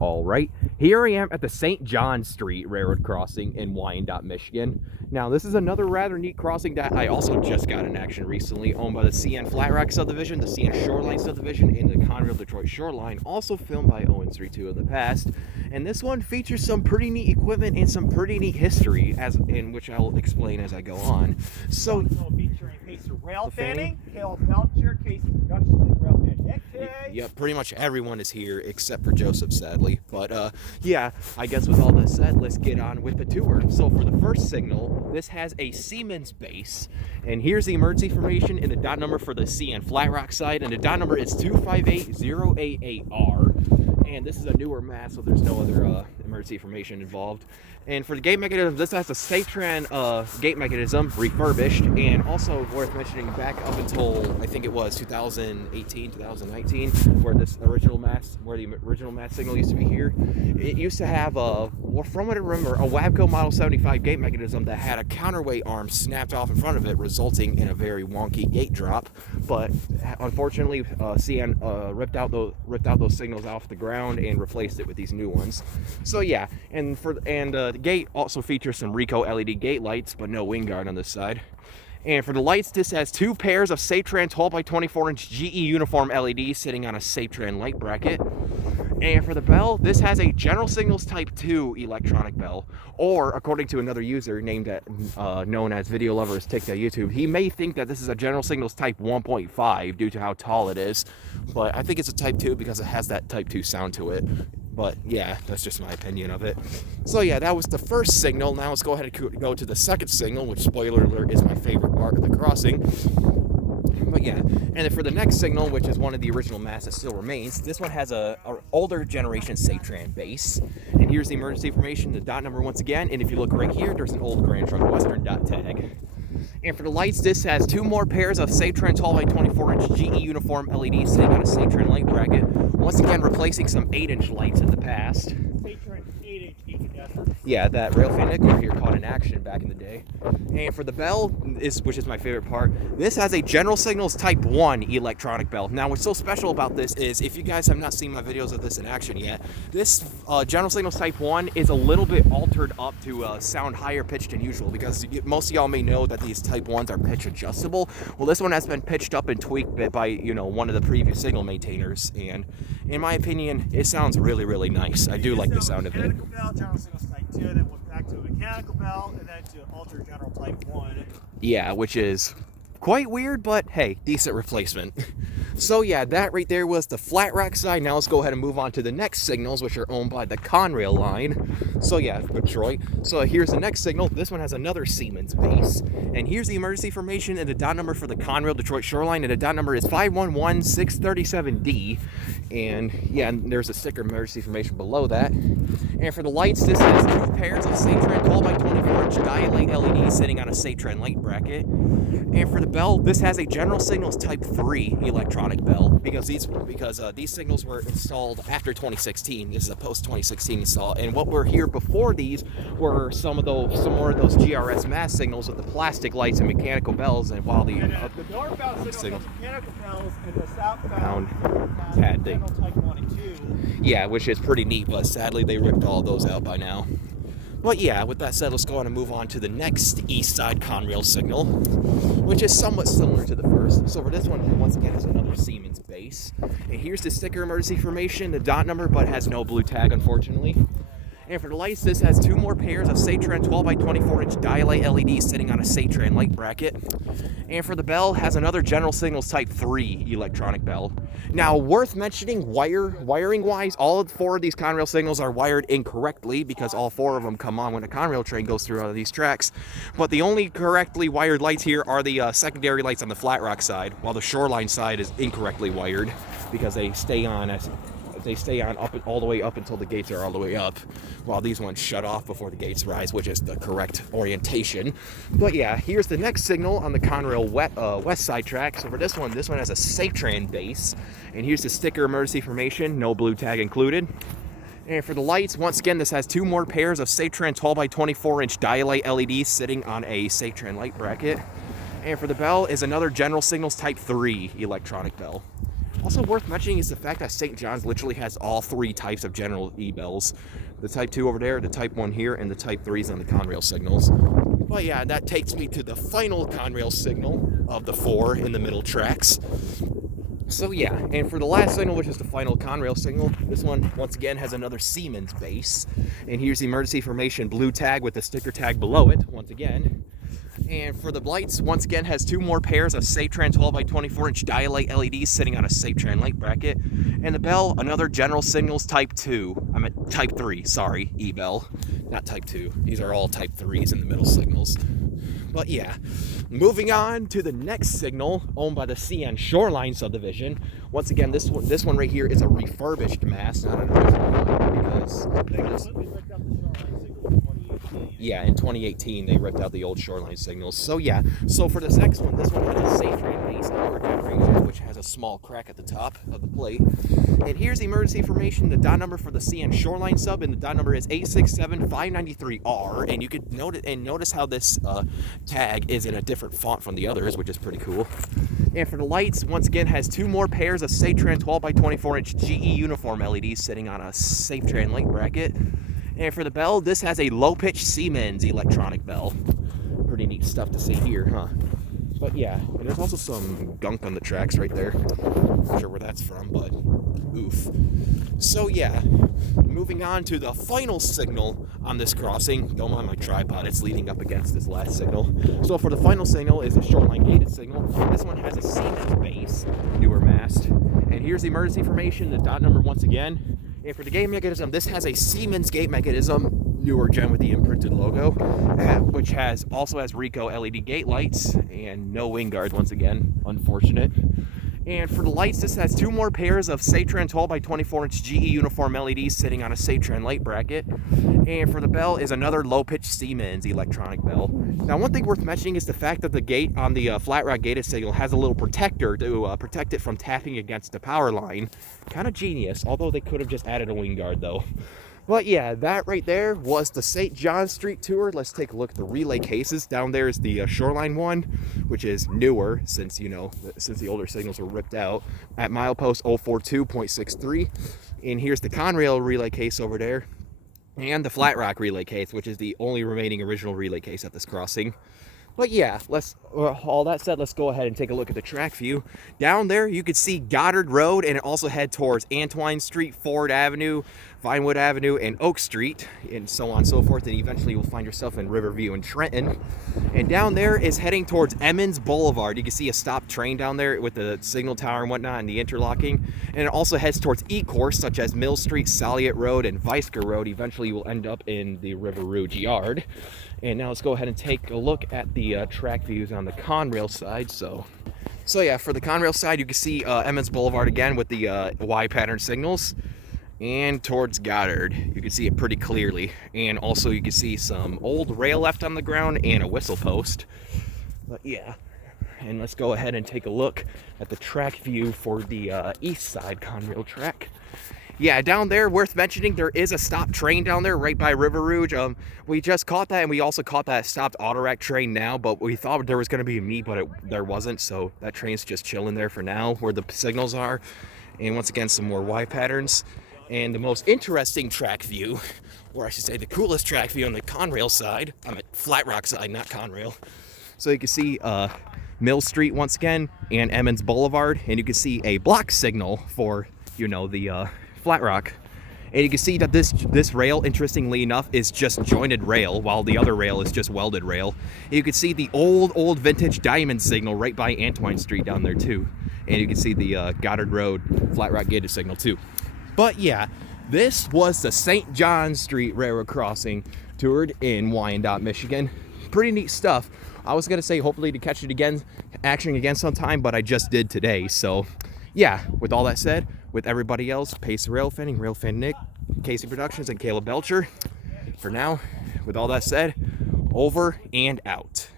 All right, here I am at the St. John Street Railroad Crossing in Wyandotte, Michigan. Now, this is another rather neat crossing that I also just got in action recently, owned by the CN Flat Rock subdivision, the CN Shoreline subdivision, and the Conrail Detroit Shoreline, also filmed by Owens 32 in the past. And this one features some pretty neat equipment and some pretty neat history, in which I'll explain as I go on. So, featuring case of rail fanning, Caleb Belcher, case of production and rail fan neck tag. Yeah, pretty much everyone is here except for Joseph, sadly. But yeah, I guess with all that said, let's get on with the tour. So for the first signal, this has a Siemens base, and here's the emergency information and the dot number for the CN Flat Rock side, and the dot number is 258088R. And this is a newer mast, so there's no other emergency information involved. And for the gate mechanism, this has a Satran gate mechanism, refurbished, and also worth mentioning back up until, I think it was 2018, 2019, where the original mast signal used to be here. It used to have, well, from what I remember, a Wabco Model 75 gate mechanism that had a counterweight arm snapped off in front of it, resulting in a very wonky gate drop. But unfortunately, CN ripped out those signals off the ground and replaced it with these new ones. So yeah, and the gate also features some Ricoh LED gate lights, but no wing guard on this side. And for the lights, this has two pairs of Satran 12x24-inch GE uniform LEDs sitting on a Satran light bracket. And for the bell, this has a General Signals Type 2 electronic bell, or according to another user known as Video Lovers TikTok YouTube, he may think that this is a General Signals Type 1.5 due to how tall it is, but I think it's a Type 2 because it has that Type 2 sound to it. But yeah, that's just my opinion of it. So yeah, that was the first signal. Now let's go ahead and go to the second signal, which, spoiler alert, is my favorite part of the crossing. But yeah, and then for the next signal, which is one of the original masts that still remains, this one has a older generation Satran base. And here's the emergency information, the dot number once again, and if you look right here, there's an old Grand Trunk Western dot tag. And for the lights, this has two more pairs of Satran 12x24-inch GE uniform LEDs sitting on a Satran light bracket, once again replacing some 8-inch lights in the past. Satran 8-inch incandescent. Yeah, that rail fan nickel here caught in action back in the day. And for the bell, which is my favorite part, this has a General Signals Type 1 electronic bell. Now, what's so special about this is, if you guys have not seen my videos of this in action yet, this General Signals Type 1 is a little bit altered up to sound higher pitched than usual, because most of y'all may know that these Type 1s are pitch adjustable. Well, this one has been pitched up and tweaked a bit by, one of the previous signal maintainers, and in my opinion, it sounds really, really nice. I do like the sound of it. Mechanical bell, General Signals Type 2, then went back to a mechanical bell, and then to altered General Type 1. Yeah, which is quite weird, but hey, decent replacement. So yeah, that right there was the Flat Rock side. Now let's go ahead and move on to the next signals, which are owned by the Conrail line. So yeah, Detroit. So here's the next signal. This one has another Siemens base. And here's the emergency information and the dot number for the Conrail Detroit Shoreline, and the dot number is 511637D. And yeah, and there's a sticker emergency information below that. And for the lights, this has two pairs of Satran 12x24-inch dialite LEDs sitting on a Satran light bracket. And for the bell, this has a General Signals Type 3 electronic bell, because these signals were installed after 2016. This is a post-2016 install, and what were here before these were some more of those GRS mast signals with the plastic lights and mechanical bells, and while the northbound signals have mechanical bells, and the southbound had General Type 1 and 2. Yeah, which is pretty neat, but sadly they ripped all those out by now. But yeah, with that said, let's go on and move on to the next east side Conrail signal, which is somewhat similar to the first. So for this one, once again, is another Siemens base. And here's the sticker emergency information, the dot number, but has no blue tag, unfortunately. And for the lights, this has two more pairs of Satran 12x24-inch dialite LEDs sitting on a Satran light bracket. And for the bell, has another General Signals Type 3 electronic bell. Now, worth mentioning, wiring-wise, all four of these Conrail signals are wired incorrectly, because all four of them come on when a Conrail train goes through all of these tracks. But the only correctly wired lights here are the secondary lights on the Flat Rock side, while the Shoreline side is incorrectly wired, because they stay on all the way up until the gates are all the way up, while these ones shut off before the gates rise, which is the correct orientation. But yeah, here's the next signal on the Conrail west side track. So for this one has a Satran base, and here's the sticker emergency information, no blue tag included. And for the lights, once again, this has two more pairs of Satran 12x24-inch dialite LEDs sitting on a Satran light bracket. And for the bell is another General Signals Type 3 electronic bell. Also worth mentioning is the fact that St. John's literally has all 3 types of general E-bells. The Type 2 over there, the Type 1 here, and the Type 3s on the Conrail signals. But yeah, that takes me to the final Conrail signal of the 4 in the middle tracks. So yeah, and for the last signal, which is the final Conrail signal, this one once again has another Siemens base. And here's the emergency information blue tag with the sticker tag below it, once again. And for the lights, once again has 2 more pairs of SafeTran 12 by 24 inch dialight LEDs sitting on a SafeTran light bracket. And the bell, another General Signals Type 2. I'm at Type 3, sorry, E-bell, not Type 2. These are all Type 3s in the middle signals. But yeah, moving on to the next signal owned by the CN Shoreline subdivision. Once again, this one right here is a refurbished mast, not an original one, because yeah, in 2018 they ripped out the old Shoreline signals. So yeah, so for this next one, this one has a SafeTran base power generation, which has a small crack at the top of the plate. And here's the emergency information, the DOT number for the CN Shoreline sub, and the DOT number is 867593R. And you could notice how this tag is in a different font from the others, which is pretty cool. And for the lights, once again, has 2 more pairs of SafeTran 12 by 24 inch GE uniform LEDs sitting on a SafeTran light bracket. And for the bell, this has a low-pitch Siemens electronic bell. Pretty neat stuff to see here, huh? But yeah, and there's also some gunk on the tracks right there. Not sure where that's from, but oof. So yeah, moving on to the final signal on this crossing. Don't mind my tripod, it's leaning up against this last signal. So for the final signal is the Shoreline gated signal. This one has a Siemens base, newer mast. And here's the emergency information, the DOT number once again. And for the gate mechanism, this has a Siemens gate mechanism, newer gen with the imprinted logo, which also has Rico LED gate lights and no wing guard once again, unfortunate. And for the lights, this has 2 more pairs of SafeTran 12 by 24 inch GE uniform LEDs sitting on a SafeTran light bracket. And for the bell is another low-pitch Siemens electronic bell. Now, one thing worth mentioning is the fact that the gate on the flat rock gated signal has a little protector to protect it from tapping against the power line. Kind of genius, although they could have just added a wing guard though. But yeah, that right there was the St. John Street tour. Let's take a look at the relay cases. Down there is the Shoreline one, which is newer since the older signals were ripped out at milepost 042.63. And here's the Conrail relay case over there, and the Flat Rock relay case, which is the only remaining original relay case at this crossing. But yeah, all that said, let's go ahead and take a look at the track view. Down there, you could see Goddard Road, and it also head towards Antwine Street, Ford Avenue, Vinewood Avenue, and Oak Street, and so on and so forth. And eventually you'll find yourself in Riverview and Trenton. And down there is heading towards Emmons Boulevard. You can see a stopped train down there with the signal tower and whatnot and the interlocking. And it also heads towards E-course, such as Mill Street, Saliot Road, and Weisker Road. Eventually you will end up in the River Rouge Yard. And now let's go ahead and take a look at the track views on the Conrail side. So yeah, for the Conrail side, you can see Emmons Boulevard again with the Y pattern signals. And towards Goddard, you can see it pretty clearly. And also you can see some old rail left on the ground and a whistle post. But yeah, and let's go ahead and take a look at the track view for the east side Conrail track. Yeah, down there, worth mentioning, there is a stopped train down there right by River Rouge. We just caught that, and we also caught that stopped Autorack train now, but we thought there was going to be a meet, but there wasn't, so that train's just chilling there for now where the signals are. And once again, some more Y patterns. And the most interesting track view, or I should say the coolest track view on the Conrail side, I'm at Flat Rock side, not Conrail. So you can see Mill Street once again, and Emmons Boulevard, and you can see a block signal for, the Flat Rock. And you can see that this rail, interestingly enough, is just jointed rail, while the other rail is just welded rail. And you can see the old vintage diamond signal right by Antwine Street down there too. And you can see the Goddard Road Flat Rock gated signal too. But yeah, this was the St. John Street Railroad Crossing toured in Wyandotte, Michigan. Pretty neat stuff. I was gonna say hopefully to catch it again, action again sometime, but I just did today. So yeah, with all that said, with everybody else, Pace Rail Fanning, Rail Fan Nick, Casey Productions, and Caleb Belcher. For now, with all that said, over and out.